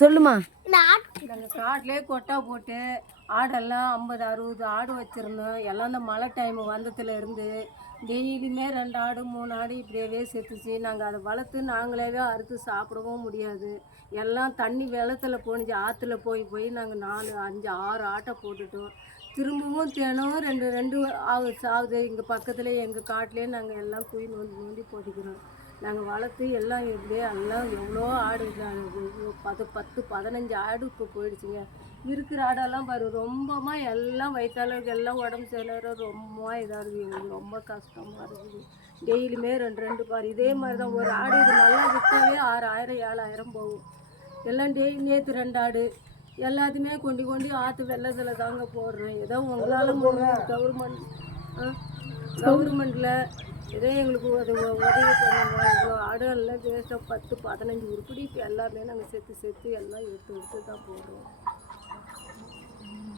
சொல்லுமா. நாங்கள் காட்டிலே கொட்டா போட்டு ஆடெல்லாம் ஐம்பது அறுபது ஆடு வச்சுருந்தோம். எல்லாம் இந்த மழை டைம் வந்ததுல இருந்து டெய்லியுமே ரெண்டு ஆடு மூணு ஆடு இப்படியே செத்துச்சு. நாங்கள் அதை வளர்த்து நாங்களே அறுத்து சாப்பிடவும் முடியாது. எல்லாம் தண்ணி வெள்ளத்தில் போணுச்சு. ஆற்றுல போய் போய் நாங்கள் நாலு அஞ்சு ஆறு ஆட்டை போட்டுட்டோம். திரும்பவும் தினம் ரெண்டு ரெண்டு ஆகுது சாகுது. எங்கள் பக்கத்துல எங்கள் காட்டிலே நாங்கள் எல்லாம் குழி நோண்டி நோண்டி போட்டுக்கிறோம். நாங்கள் வளர்த்து எல்லாம் எப்படியே எல்லாம் எவ்வளோ ஆடு இருக்கு. பத்து பத்து பதினஞ்சு ஆடு இப்போ போயிடுச்சுங்க. இருக்கிற ஆடெல்லாம் பாரு ரொம்பமா எல்லாம் வயிற்றாளருக்கு எல்லாம் உடம்பு சரியில்லை ரொம்ப இதாக இருக்குது. எங்களுக்கு ரொம்ப கஷ்டமாக இருக்குது. டெய்லியுமே ரெண்டு ரெண்டு பாரு இதே மாதிரி தான் ஒரு ஆடு இது நல்லா விற்றாவே ஆறாயிரம் ஏழாயிரம் போகும். எல்லாம் டெய்லி நேற்று ரெண்டு ஆடு. எல்லாத்தையுமே கொண்டு கொண்டு ஆற்று வெள்ளத்தில் தாங்க போடுறேன். ஏதோ உங்களால் கவர்மெண்ட் கவர்மெண்ட்டில் ஏதோ எங்களுக்கு உதவி உதவி பண்ணுங்க. எல்லாம் வேஸ்ட்டாக பத்து பதினஞ்சு உருப்படி இப்போ எல்லாமே நாங்கள் சேர்த்து சேர்த்து எல்லாம் எடுத்து எடுத்து தான் போடுறோம்.